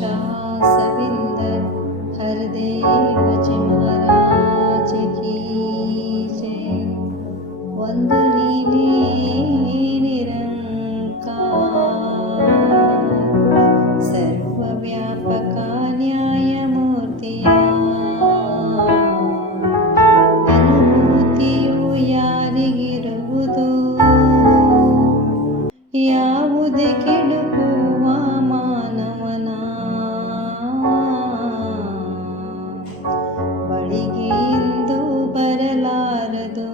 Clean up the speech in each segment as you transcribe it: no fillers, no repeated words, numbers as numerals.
श्वासविंद हरदेव जी महाराज की जय। वंदु नीने निरंकार सर्वव्यापक न्यायमूर्तिया ಅನುಭೂತಿಯು ಯಾರಿಗಿರುವುದು ಯಾವುದೇ ಕೆಡುಕುವ ಮಾನವನ ಬಳಿಗೆ ಇಂದು ಬರಲಾರದು.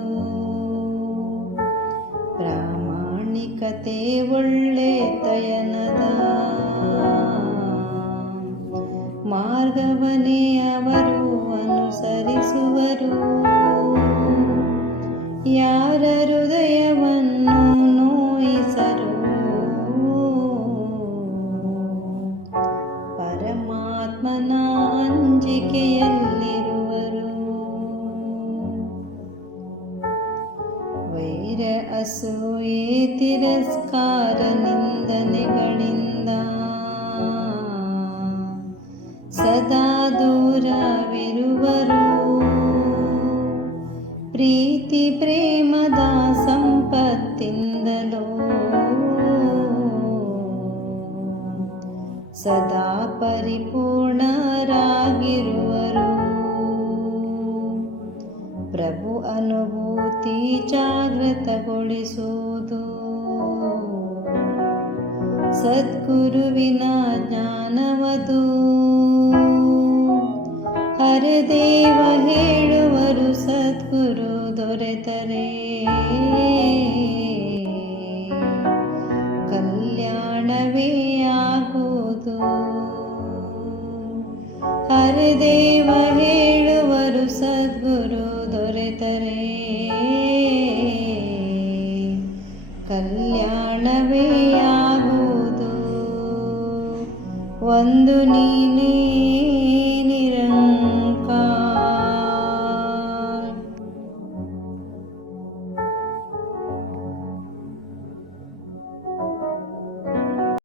ಪ್ರಾಮಾಣಿಕತೆ ಒಳ್ಳೆತನದ ಮಾರ್ಗವನ್ನೇ ಅವರು ಅನುಸರಿಸುವರು. ಯಾರ ಹೃದಯವನ್ನು ನೋಯಿಸರು ಪರಮಾತ್ಮನ ಅಂಜಿಕೆಯಲ್ಲಿರುವರು. ವೈರ ಅಸೂಯೆ ತಿರಸ್ಕಾರ ನಿಂದನೆಗಳಿಂದ ಸದಾ ದೂರವಿರುವರು. ಪ್ರೀತಿ ಪ್ರೇಮದ ಸಂಪತ್ತಿಂದಲೂ ಸದಾ ಪರಿಪೂರ್ಣರಾಗಿರುವರು. ಪ್ರಭು ಅನುಭೂತಿ ಜಾಗೃತಗೊಳಿಸುವುದು ಸದ್ಗುರುವಿನ ಜ್ಞಾನವದು. ಹರದೇವ ಹೇಳುವರು ಸದ್ಗುರು ದೊರೆತರೆ ಕಲ್ಯಾಣವೇ ಆಗುವುದು. ಹರದೇವ ಹೇಳುವರು ಸದ್ಗುರು ದೊರೆತರೆ ಕಲ್ಯಾಣವೇ ಆಗುವುದು. ಒಂದು ನೀನೇ